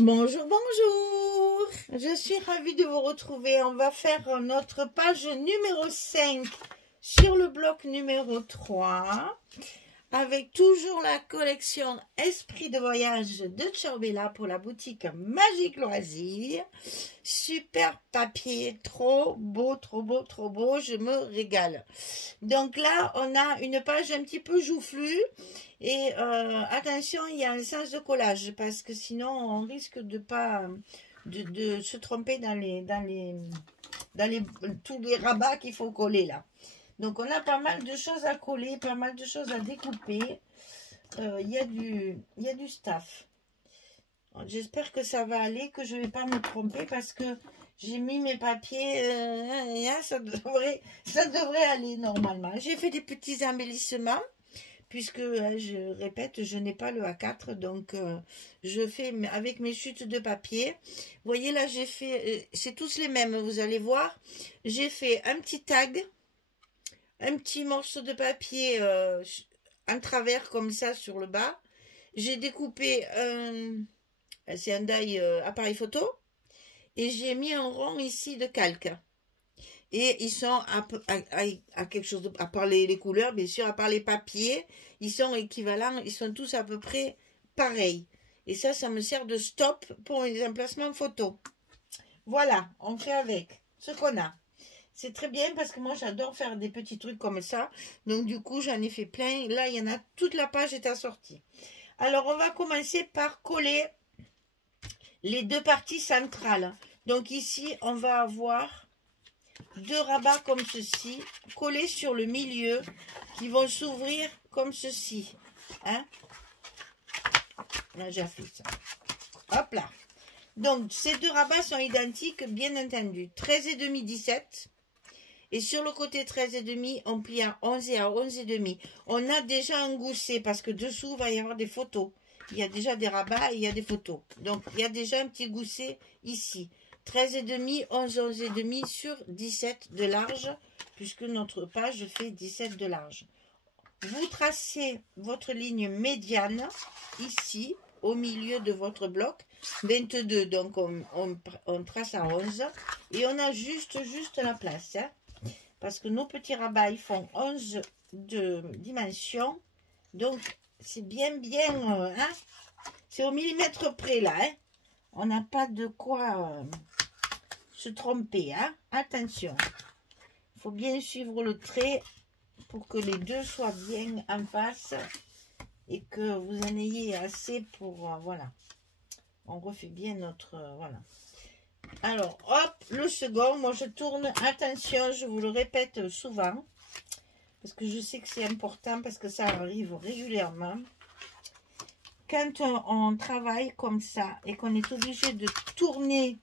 Bonjour, bonjour. Je suis ravie de vous retrouver. On va faire notre page numéro 5 sur le bloc numéro 3 avec toujours la collection Esprit de voyage de Ciao Bella pour la boutique Magique Loisirs. Super papier, trop beau, trop beau, trop beau. Je me régale. Donc là, on a une page un petit peu joufflue. Et attention, il y a un sens de collage parce que sinon on risque de pas de se tromper dans tous les rabats qu'il faut coller là. Donc on a pas mal de choses à coller, pas mal de choses à découper. Il y a du staff. J'espère que ça va aller, que je vais pas me tromper parce que j'ai mis mes papiers, ça devrait aller normalement. J'ai fait des petits embellissements. Puisque, je répète, je n'ai pas le A4, donc je fais avec mes chutes de papier. Vous voyez là, j'ai fait, c'est tous les mêmes, vous allez voir. J'ai fait un petit tag, un petit morceau de papier en travers comme ça sur le bas. J'ai découpé, c'est un die appareil photo, et j'ai mis un rond ici de calque. Et ils sont à quelque chose, à part les couleurs, bien sûr, à part les papiers, ils sont équivalents, ils sont tous à peu près pareils. Et ça me sert de stop pour les emplacements photos. Voilà, on fait avec ce qu'on a. C'est très bien parce que moi, j'adore faire des petits trucs comme ça. Donc, du coup, j'en ai fait plein. Là, il y en a, toute la page est assortie. Alors, on va commencer par coller les deux parties centrales. Donc, ici, on va avoir deux rabats comme ceci, collés sur le milieu, qui vont s'ouvrir comme ceci. Hein? Là, j'ai fait ça. Hop là. Donc, ces deux rabats sont identiques, bien entendu. 13,5, 17. Et sur le côté 13,5, on plie à 11 et à 11,5. On a déjà un gousset, parce que dessous, il va y avoir des photos. Il y a déjà des rabats et il y a des photos. Donc, il y a déjà un petit gousset ici. 13,5, 11, 11,5 sur 17 de large, puisque notre page fait 17 de large. Vous tracez votre ligne médiane, ici, au milieu de votre bloc, 22, donc on trace à 11, et on a juste la place, hein, parce que nos petits rabats, ils font 11 de dimension, donc c'est bien, hein, c'est au millimètre près, là, hein. On n'a pas de quoi se tromper, hein. Attention, il faut bien suivre le trait pour que les deux soient bien en face et que vous en ayez assez pour, voilà, on refait bien notre, voilà. Alors, hop, le second, moi je tourne, attention, je vous le répète souvent, parce que je sais que c'est important, parce que ça arrive régulièrement. Quand on travaille comme ça et qu'on est obligé de tourner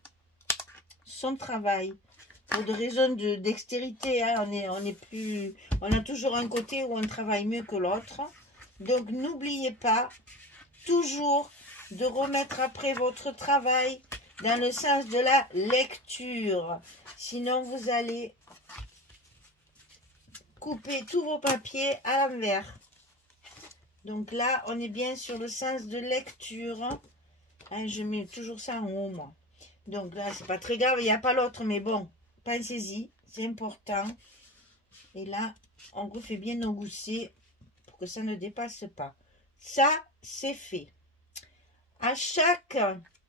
son travail pour des raisons de dextérité, hein, on a toujours un côté où on travaille mieux que l'autre. Donc n'oubliez pas toujours de remettre après votre travail dans le sens de la lecture. Sinon vous allez couper tous vos papiers à l'envers. Donc là, on est bien sur le sens de lecture. Hein, je mets toujours ça en haut, moi. Donc là, c'est pas très grave, il n'y a pas l'autre, mais bon, pensez-y, c'est important. Et là, on refait bien nos goussets pour que ça ne dépasse pas. Ça, c'est fait. À chaque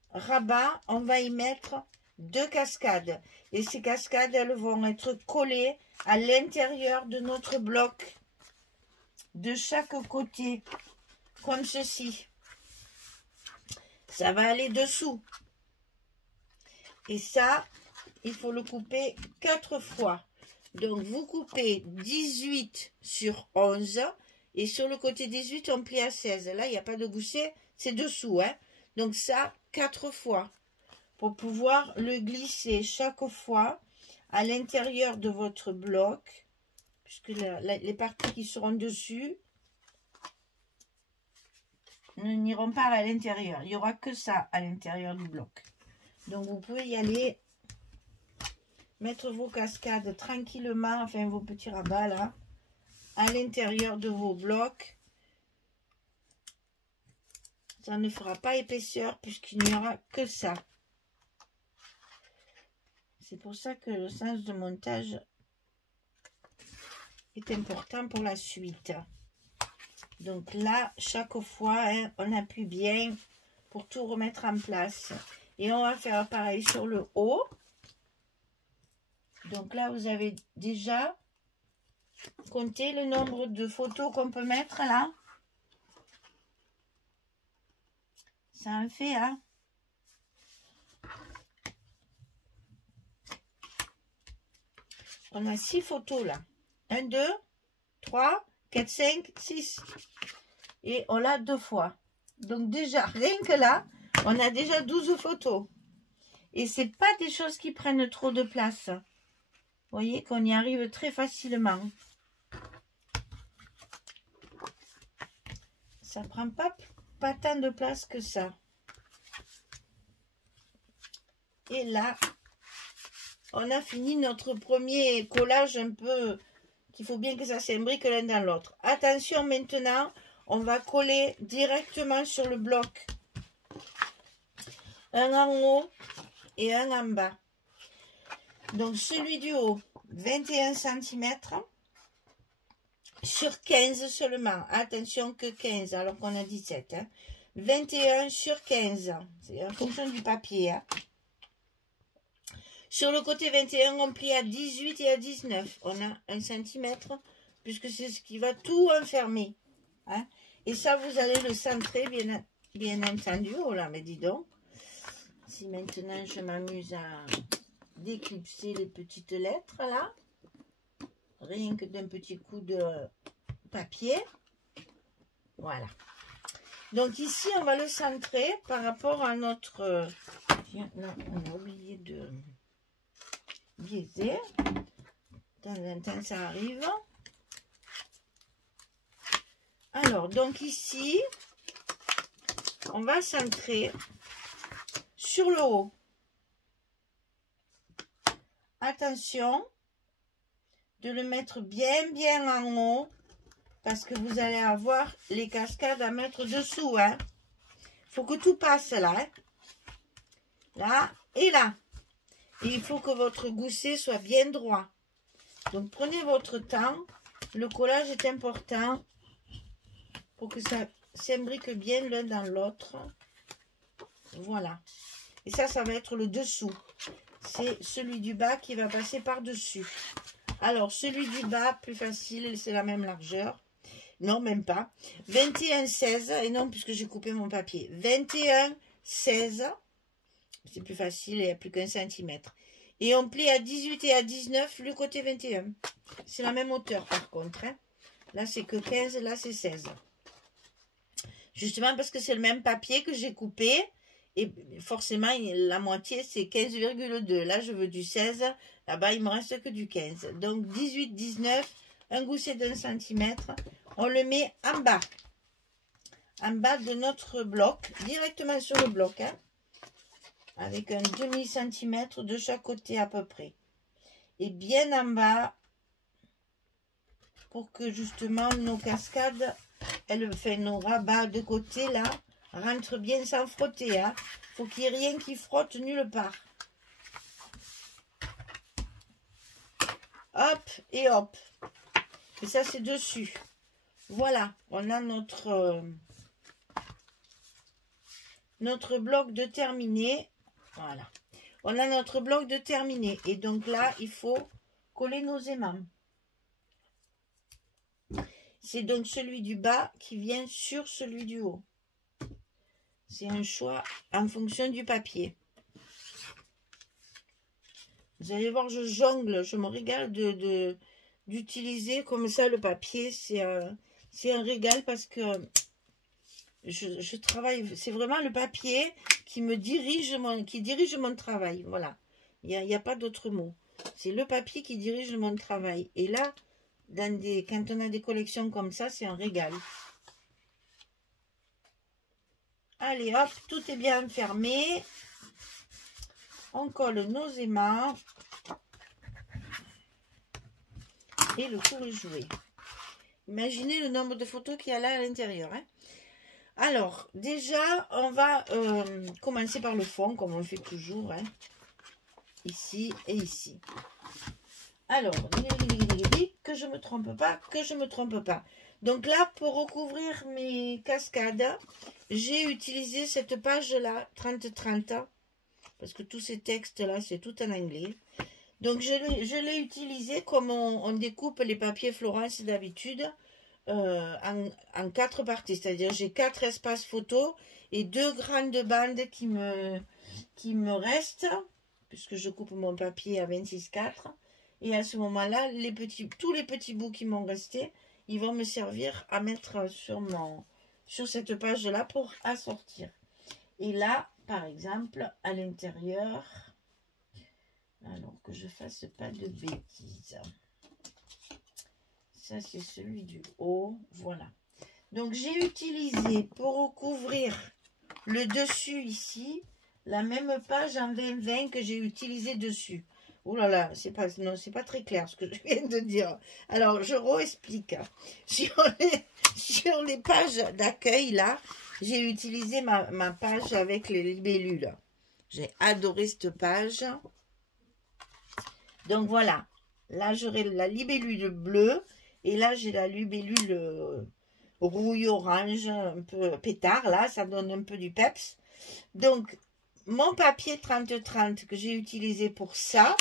rabat, on va y mettre deux cascades. Et ces cascades, elles vont être collées à l'intérieur de notre bloc, de chaque côté, comme ceci. Ça va aller dessous. Et ça, il faut le couper 4 fois. Donc, vous coupez 18 sur 11. Et sur le côté 18, on plie à 16. Là, il n'y a pas de gousset, c'est dessous, hein. Donc, ça, 4 fois. Pour pouvoir le glisser chaque fois à l'intérieur de votre bloc. Puisque les parties qui seront dessus n'iront pas à l'intérieur. Il n'y aura que ça à l'intérieur du bloc. Donc, vous pouvez y aller, mettre vos cascades tranquillement, enfin vos petits rabats là, à l'intérieur de vos blocs. Ça ne fera pas épaisseur puisqu'il n'y aura que ça. C'est pour ça que le sens de montage est important pour la suite. Donc là, chaque fois, hein, on appuie bien pour tout remettre en place. Et on va faire pareil sur le haut. Donc là, vous avez déjà compté le nombre de photos qu'on peut mettre là. Ça en fait, hein. On a 6 photos là. 1, 2, 3, 4, 5, 6. Et on l'a 2 fois. Donc déjà, rien que là, on a déjà 12 photos. Et c'est pas des choses qui prennent trop de place. Vous voyez qu'on y arrive très facilement. Ça prend pas tant de place que ça. Et là, on a fini notre premier collage un peu qu'il faut bien que ça s'imbrique l'un dans l'autre. Attention maintenant, on va coller directement sur le bloc. Un en haut et un en bas. Donc celui du haut, 21 cm sur 15 seulement. Attention que 15 alors qu'on a 17. Hein. 21 sur 15. C'est en fonction du papier. Hein. Sur le côté 21, on plie à 18 et à 19. On a 1 cm puisque c'est ce qui va tout enfermer. Hein. Et ça, vous allez le centrer, bien entendu. Oh là, mais dis donc. Si maintenant, je m'amuse à déclipser les petites lettres, là. Rien que d'un petit coup de papier. Voilà. Donc ici, on va le centrer par rapport à notre... Tiens, non, on a oublié de biaiser. De temps en temps, ça arrive. Alors, donc ici, on va centrer sur le haut. Attention de le mettre bien en haut parce que vous allez avoir les cascades à mettre dessous. Hein. Faut que tout passe là. Hein. Là et là. Et il faut que votre gousset soit bien droit. Donc, prenez votre temps. Le collage est important pour que ça s'imbrique bien l'un dans l'autre. Voilà. Et ça va être le dessous. C'est celui du bas qui va passer par-dessus. Alors, celui du bas, plus facile, c'est la même largeur. Non, même pas. 21, 16. Et non, puisque j'ai coupé mon papier. 21, 16. C'est plus facile, il n'y a plus qu'un centimètre. Et on plie à 18 et à 19 le côté 21. C'est la même hauteur, par contre. Hein. Là, c'est que 15, là, c'est 16. Justement, parce que c'est le même papier que j'ai coupé. Et forcément, la moitié, c'est 15,2. Là, je veux du 16. Là-bas, il me reste que du 15. Donc, 18, 19, un gousset d'1 centimètre. On le met en bas. En bas de notre bloc. Directement sur le bloc. Hein, avec un demi-centimètre de chaque côté à peu près. Et bien en bas. Pour que, justement, nos cascades, nos rabats de côté, là, rentrent bien sans frotter. Hein. Faut qu'il n'y ait rien qui frotte nulle part. Hop et hop. Et ça, c'est dessus. Voilà, on a notre bloc de terminé. Voilà. On a notre bloc de terminé. Et donc là, il faut coller nos aimants. C'est donc celui du bas qui vient sur celui du haut. C'est un choix en fonction du papier. Vous allez voir, je jongle, je me régale d'utiliser comme ça le papier. C'est un régal parce que je travaille. C'est vraiment le papier qui me dirige mon travail. Voilà. Il n'y a pas d'autre mot. C'est le papier qui dirige mon travail. Et là, quand on a des collections comme ça, c'est un régal. Allez, hop, tout est bien fermé. On colle nos aimants. Et le tour est joué. Imaginez le nombre de photos qu'il y a là à l'intérieur. Hein. Alors, déjà, on va commencer par le fond, comme on fait toujours, hein. Ici et ici. Alors, que je me trompe pas, que je me trompe pas. Donc là, pour recouvrir mes cascades, j'ai utilisé cette page-là, 30-30, parce que tous ces textes-là, c'est tout en anglais. Donc, je l'ai utilisé comme on découpe les papiers Florence d'habitude, en 4 parties. C'est-à-dire, j'ai 4 espaces photos et 2 grandes bandes qui me restent, puisque je coupe mon papier à 26,4. Et à ce moment-là, tous les petits bouts qui m'ont resté, ils vont me servir à mettre sur cette page-là pour assortir. Et là, par exemple, à l'intérieur, alors que je fasse pas de bêtises. Ça, c'est celui du haut. Voilà. Donc, j'ai utilisé pour recouvrir le dessus ici, la même page en 20-20 que j'ai utilisé dessus. Oh là là, c'est pas très clair ce que je viens de dire. Alors, je réexplique. Sur les pages d'accueil, là, j'ai utilisé ma page avec les libellules. J'ai adoré cette page. Donc, voilà. Là, j'aurai la libellule bleue. Et là, j'ai la libellule rouille-orange, un peu pétard. Là, ça donne un peu du peps. Donc, mon papier 30-30 que j'ai utilisé pour ça,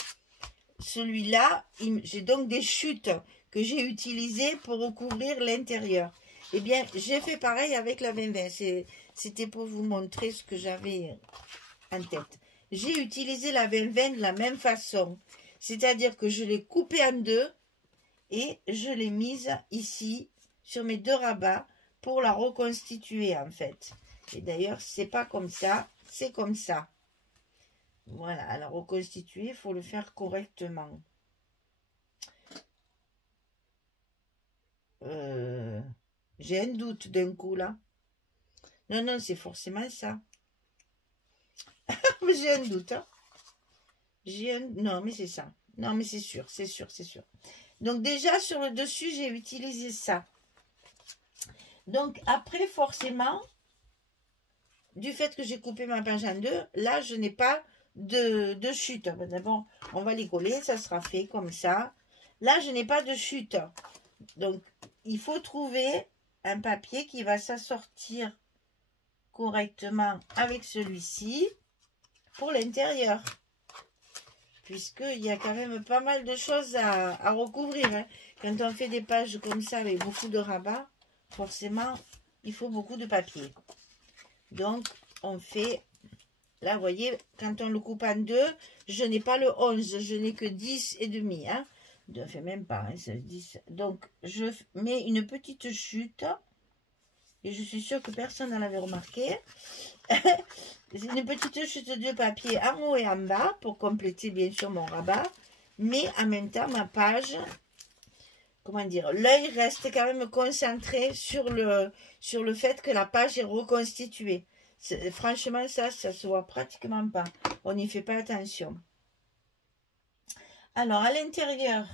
celui-là, j'ai donc des chutes que j'ai utilisées pour recouvrir l'intérieur. Eh bien, j'ai fait pareil avec la 20-20. C'était pour vous montrer ce que j'avais en tête. J'ai utilisé la 20-20 de la même façon. C'est-à-dire que je l'ai coupée en deux et je l'ai mise ici sur mes 2 rabats pour la reconstituer en fait. Et d'ailleurs, c'est pas comme ça, c'est comme ça. Voilà, à la reconstituer, il faut le faire correctement. J'ai un doute d'un coup là. Non, non, c'est forcément ça. J'ai un doute. Hein. Non, mais c'est ça. Non, mais c'est sûr, c'est sûr, c'est sûr. Donc déjà, sur le dessus, j'ai utilisé ça. Donc après, forcément, du fait que j'ai coupé ma page en deux, là, je n'ai pas de chute. D'abord, on va les coller, ça sera fait comme ça. Là, je n'ai pas de chute. Donc, il faut trouver un papier qui va s'assortir correctement avec celui-ci pour l'intérieur. Puisqu'il y a quand même pas mal de choses à recouvrir. Hein. Quand on fait des pages comme ça avec beaucoup de rabats, forcément, il faut beaucoup de papier. Donc, on fait... Là, vous voyez, quand on le coupe en deux, je n'ai pas le 11, je n'ai que 10 et demi. Hein. Je ne fais même pas, hein, c'est 10. Donc, je mets une petite chute. Et je suis sûre que personne n'en avait remarqué. C'est une petite chute de papier en haut et en bas pour compléter bien sûr mon rabat. Mais en même temps, ma page, comment dire, l'œil reste quand même concentré sur le fait que la page est reconstituée. Franchement, ça se voit pratiquement pas. On n'y fait pas attention. Alors, à l'intérieur,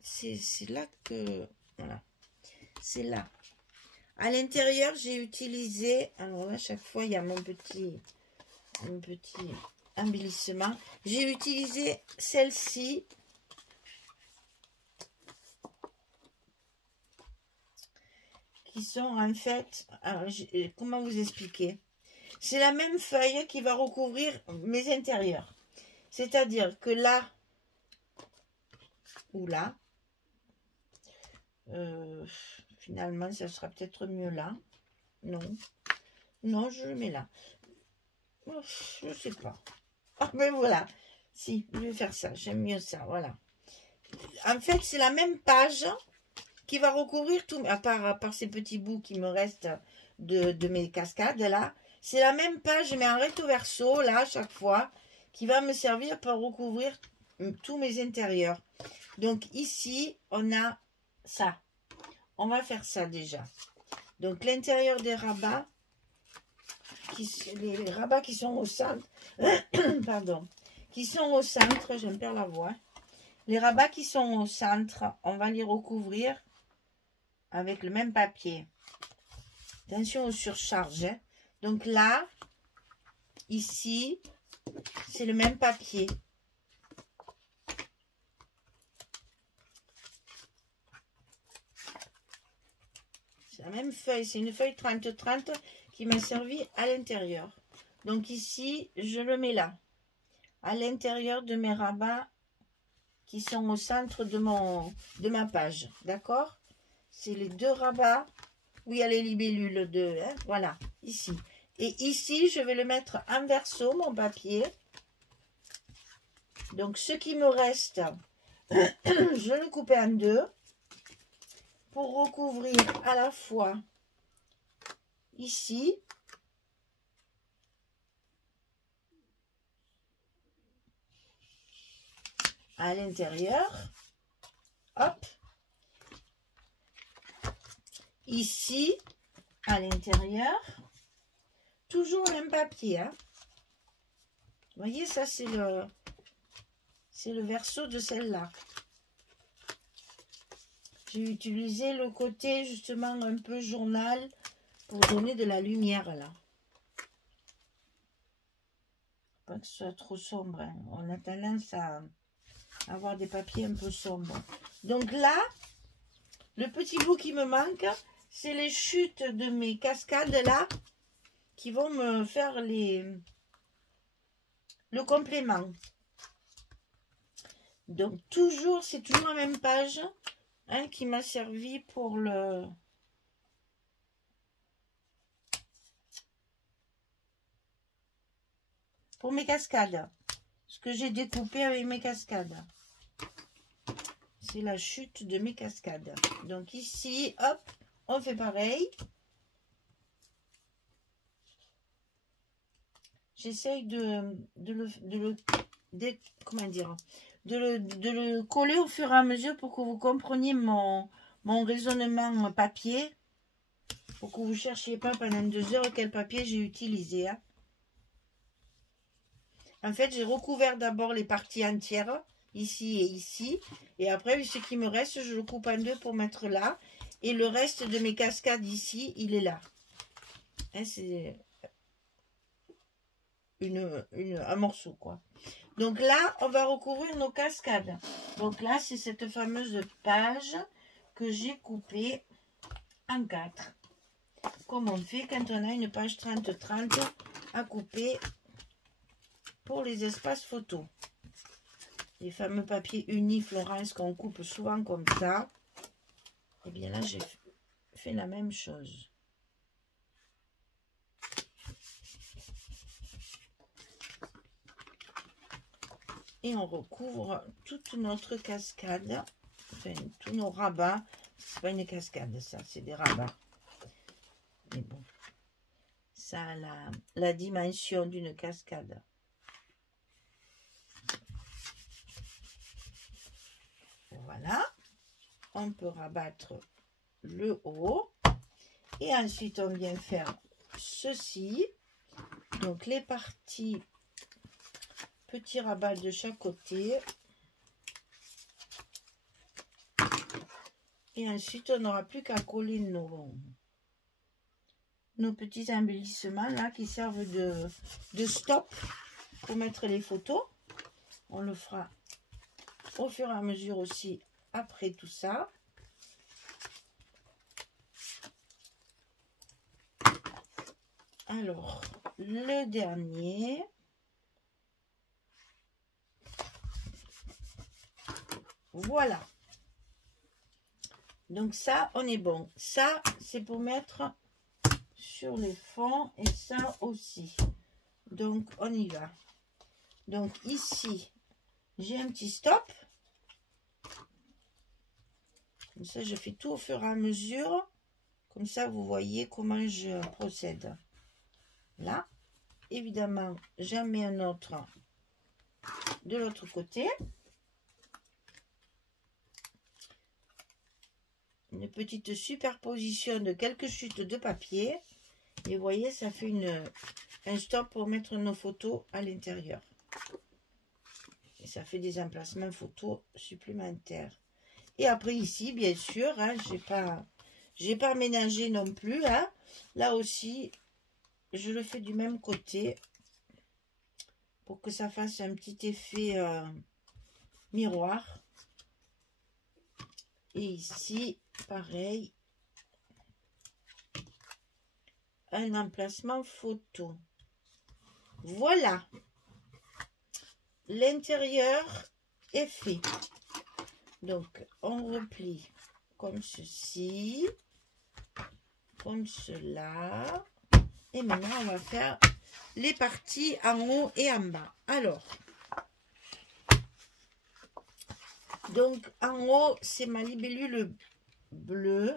c'est là que... Voilà. C'est là. À l'intérieur, j'ai utilisé... Alors là, chaque fois, il y a un petit embellissement. J'ai utilisé celle-ci. Qui sont en fait... Alors, comment vous expliquer? C'est la même feuille qui va recouvrir mes intérieurs. C'est-à-dire que là, ou là, finalement, ça sera peut-être mieux là. Non. Non, je le mets là. Oh, je ne sais pas. Ah, ben voilà. Si, je vais faire ça. J'aime mieux ça. Voilà. En fait, c'est la même page qui va recouvrir tout, à part ces petits bouts qui me restent de mes cascades là. C'est la même page, mais en recto verso, là, à chaque fois, qui va me servir pour recouvrir tous mes intérieurs. Donc, ici, on a ça. On va faire ça déjà. Donc, l'intérieur des rabats, les rabats qui sont au centre, pardon, qui sont au centre, je me perds la voix. Les rabats qui sont au centre, on va les recouvrir avec le même papier. Attention aux surcharges. Hein. Donc là, ici, c'est le même papier. C'est la même feuille. C'est une feuille 30-30 qui m'a servi à l'intérieur. Donc ici, je le mets là. À l'intérieur de mes rabats qui sont au centre de ma page. D'accord? C'est les deux rabats où il y a les libellules de, hein, voilà, ici. Et ici, je vais le mettre en verso, mon papier. Donc, ce qui me reste, je le coupe en deux pour recouvrir à la fois ici à l'intérieur, hop, ici à l'intérieur, toujours le même papier, hein. Vous voyez, ça c'est le verso de celle-là. J'ai utilisé le côté justement un peu journal pour donner de la lumière là. Pas que ce soit trop sombre, hein. On a tendance à avoir des papiers un peu sombres. Donc là, le petit bout qui me manque, c'est les chutes de mes cascades là, qui vont me faire le complément. Donc toujours, c'est toujours la même page, hein, qui m'a servi pour mes cascades. Ce que j'ai découpé avec mes cascades. C'est la chute de mes cascades. Donc ici, hop, on fait pareil. J'essaye de le coller au fur et à mesure pour que vous compreniez mon raisonnement papier. Pour que vous ne cherchiez pas pendant 2 heures quel papier j'ai utilisé. Hein. En fait, j'ai recouvert d'abord les parties entières, ici et ici. Et après, ce qui me reste, je le coupe en deux pour mettre là. Et le reste de mes cascades ici, il est là. Hein, c'est un morceau, quoi. Donc là, on va recouvrir nos cascades. Donc là, c'est cette fameuse page que j'ai coupée en 4. Comme on fait quand on a une page 30-30 à couper pour les espaces photos. Les fameux papiers unis Florence qu'on coupe souvent comme ça. Et bien là, j'ai fait la même chose. Et on recouvre toute notre cascade, enfin tous nos rabats. C'est pas une cascade, ça, c'est des rabats. Mais bon, ça a la dimension d'une cascade. Voilà, on peut rabattre le haut. Et ensuite, on vient faire ceci. Donc, les parties petits rabats de chaque côté. Et ensuite, on n'aura plus qu'à coller nos petits embellissements là qui servent de stop pour mettre les photos. On le fera au fur et à mesure aussi après tout ça. Alors, le dernier. Voilà. Donc ça, on est bon. Ça, c'est pour mettre sur les fonds et ça aussi. Donc, on y va. Donc ici, j'ai un petit stop. Comme ça, je fais tout au fur et à mesure. Comme ça, vous voyez comment je procède. Là, évidemment, j'en mets un autre de l'autre côté. Une petite superposition de quelques chutes de papier. Et vous voyez, ça fait un stop pour mettre nos photos à l'intérieur. Et ça fait des emplacements photos supplémentaires. Et après ici, bien sûr, hein, J'ai pas ménagé non plus, hein. Là aussi, je le fais du même côté pour que ça fasse un petit effet miroir. Et ici, pareil, un emplacement photo. Voilà, l'intérieur est fait. Donc, on replie comme ceci, comme cela. Et maintenant, on va faire les parties en haut et en bas. Alors, donc en haut, c'est ma libellule bleue.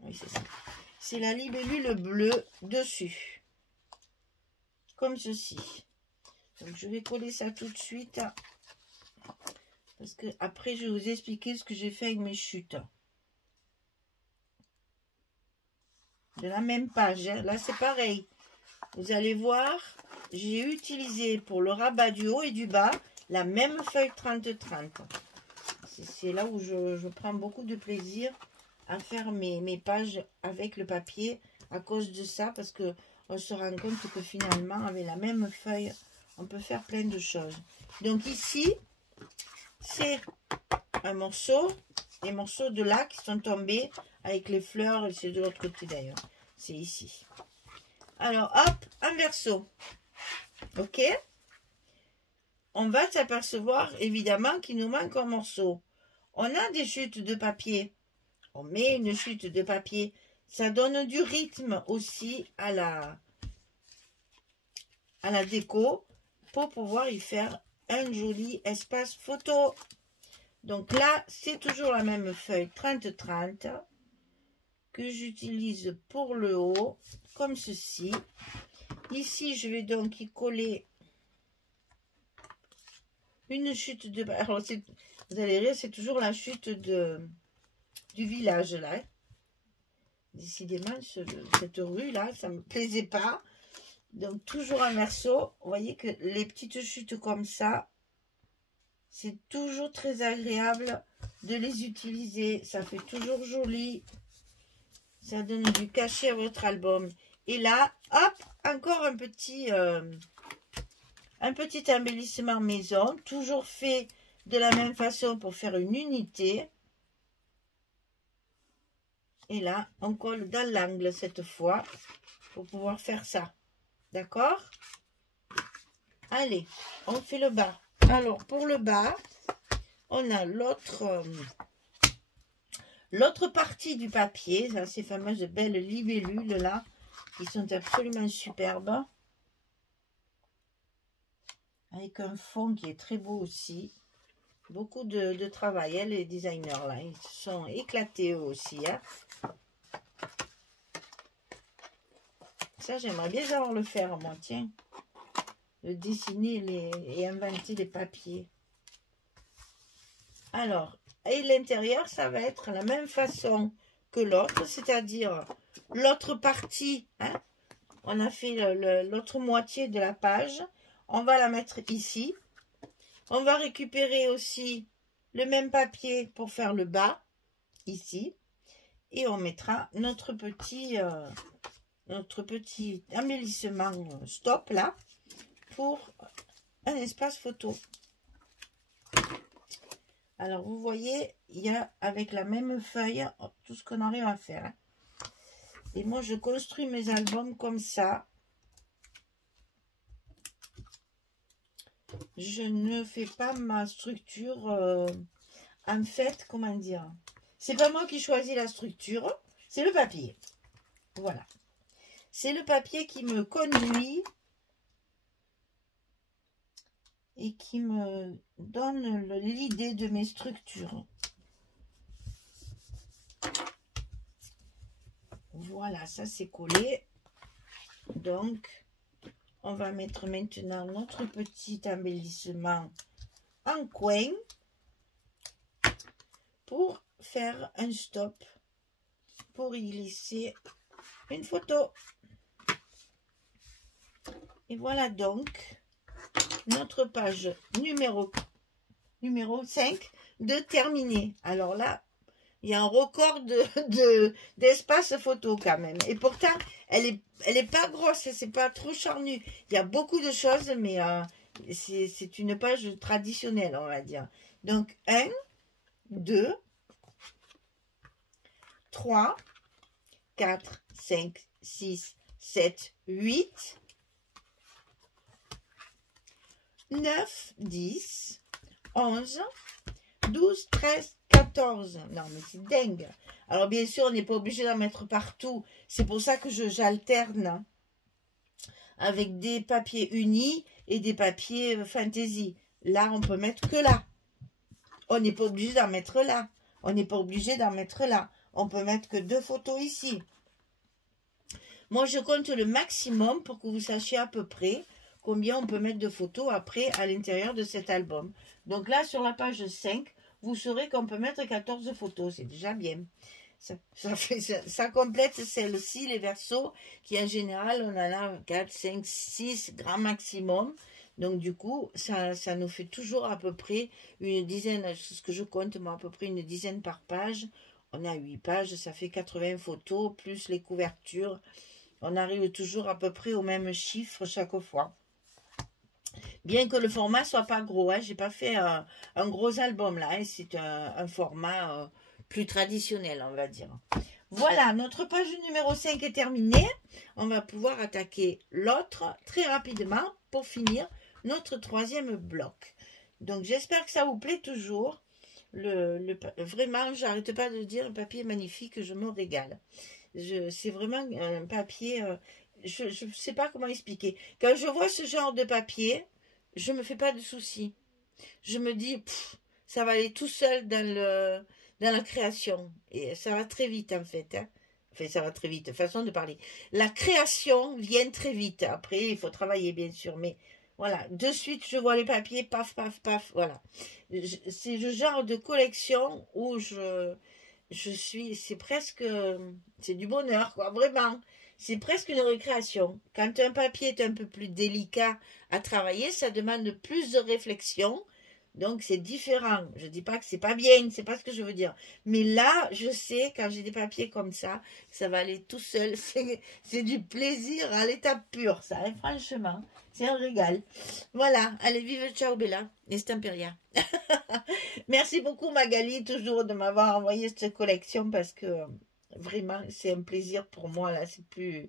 Oui, c'est ça. C'est la libellule bleue dessus. Comme ceci. Donc, je vais coller ça tout de suite. Parce que après, je vais vous expliquer ce que j'ai fait avec mes chutes. De la même page. Hein. Là, c'est pareil. Vous allez voir, j'ai utilisé pour le rabat du haut et du bas la même feuille 30-30. C'est là où je prends beaucoup de plaisir à faire mes pages avec le papier à cause de ça. Parce que on se rend compte que finalement, avec la même feuille, on peut faire plein de choses. Donc ici, c'est un morceau, les morceaux de là qui sont tombés avec les fleurs, c'est de l'autre côté d'ailleurs, c'est ici. Alors hop, un verso, ok, on va s'apercevoir évidemment qu'il nous manque un morceau. On a des chutes de papier, on met une chute de papier, ça donne du rythme aussi à la déco pour pouvoir y faire un joli espace photo. Donc là, c'est toujours la même feuille 30-30 que j'utilise pour le haut, comme ceci. Ici, je vais donc y coller une chute de... Alors, vous allez rire, c'est toujours la chute du village, là. Décidément, cette rue-là, ça ne me plaisait pas. Donc, toujours un verso. Vous voyez que les petites chutes comme ça, c'est toujours très agréable de les utiliser. Ça fait toujours joli. Ça donne du cachet à votre album. Et là, hop, encore un petit embellissement maison. Toujours fait de la même façon pour faire une unité. Et là, on colle dans l'angle cette fois pour pouvoir faire ça. D'accord? Allez, on fait le bas. Alors, pour le bas, on a l'autre partie du papier, là, ces fameuses belles libellules là, qui sont absolument superbes. Avec un fond qui est très beau aussi. Beaucoup de travail, hein, les designers là, ils se sont éclatés eux aussi. Hein. Ça, j'aimerais bien savoir le faire, moi, tiens. De dessiner et inventer les papiers. Alors, et l'intérieur, ça va être la même façon que l'autre, c'est-à-dire l'autre partie, hein, on a fait l'autre moitié de la page, on va la mettre ici. On va récupérer aussi le même papier pour faire le bas, ici, et on mettra notre petit embellissement stop là, pour un espace photo. Alors, vous voyez, il y a avec la même feuille tout ce qu'on arrive à faire. Hein. Et moi, je construis mes albums comme ça. Je ne fais pas ma structure en fait, comment dire. C'est pas moi qui choisis la structure, c'est le papier. Voilà. C'est le papier qui me conduit et qui me donne l'idée de mes structures. Voilà, ça c'est collé. Donc, on va mettre maintenant notre petit embellissement en coin pour faire un stop, pour y glisser une photo. Et voilà donc notre page numéro 5 de terminer. Alors là, Il y a un record d'espace photo quand même. Et pourtant, elle est pas grosse, c'est pas trop charnu. Il y a beaucoup de choses, mais c'est une page traditionnelle, on va dire. Donc, 1, 2, 3, 4, 5, 6, 7, 8, 9, 10, 11, 12, 13, 14. Non, mais c'est dingue. Alors, bien sûr, on n'est pas obligé d'en mettre partout. C'est pour ça que j'alterne avec des papiers unis et des papiers fantaisie. Là, on peut mettre que là. On n'est pas obligé d'en mettre là. On n'est pas obligé d'en mettre là. On peut mettre que 2 photos ici. Moi, je compte le maximum pour que vous sachiez à peu près combien on peut mettre de photos après à l'intérieur de cet album. Donc là, sur la page 5, vous saurez qu'on peut mettre 14 photos. C'est déjà bien. Ça complète celle-ci, les versos, qui en général, on en a 4, 5, 6 grand maximum. Donc du coup, ça nous fait toujours à peu près une dizaine, ce que je compte, moi, à peu près une dizaine par page. On a 8 pages, ça fait 80 photos, plus les couvertures. On arrive toujours à peu près au même chiffre chaque fois. Bien que le format soit pas gros, hein, j'ai pas fait un gros album là, hein, c'est un format plus traditionnel, on va dire. Voilà, notre page numéro 5 est terminée. On va pouvoir attaquer l'autre très rapidement pour finir notre 3e bloc. Donc j'espère que ça vous plaît toujours. Vraiment, j'arrête pas de dire, le papier est magnifique, je me régale. C'est vraiment un papier, je ne sais pas comment expliquer. Quand je vois ce genre de papier, je me fais pas de soucis. Je me dis, ça va aller tout seul dans la création. Et ça va très vite, en fait. Hein. Enfin, ça va très vite, façon de parler. La création vient très vite. Après, il faut travailler, bien sûr. Mais voilà, de suite, je vois les papiers, paf, paf, paf. Voilà. C'est le genre de collection où je suis, c'est presque, c'est du bonheur, quoi, vraiment. C'est presque une récréation. Quand un papier est un peu plus délicat à travailler, ça demande plus de réflexion. Donc, c'est différent. Je ne dis pas que c'est pas bien, c'est pas ce que je veux dire. Mais là, je sais, quand j'ai des papiers comme ça va aller tout seul. C'est du plaisir à l'état pur, ça, hein, franchement. C'est un régal. Voilà. Allez, vive ciao Bella et Stamperia. Merci beaucoup Magali, toujours de m'avoir envoyé cette collection parce que vraiment, c'est un plaisir pour moi, là. C'est plus...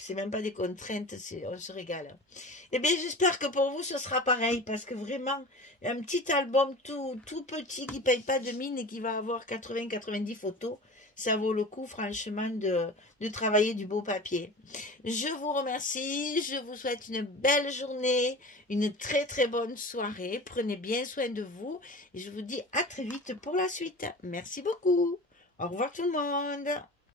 c'est même pas des contraintes, on se régale. Eh bien, j'espère que pour vous, ce sera pareil, parce que vraiment, un petit album tout petit qui ne paye pas de mine et qui va avoir 80-90 photos, ça vaut le coup, franchement, de travailler du beau papier. Je vous remercie, je vous souhaite une belle journée, une très très bonne soirée. Prenez bien soin de vous et je vous dis à très vite pour la suite. Merci beaucoup. Au revoir tout le monde.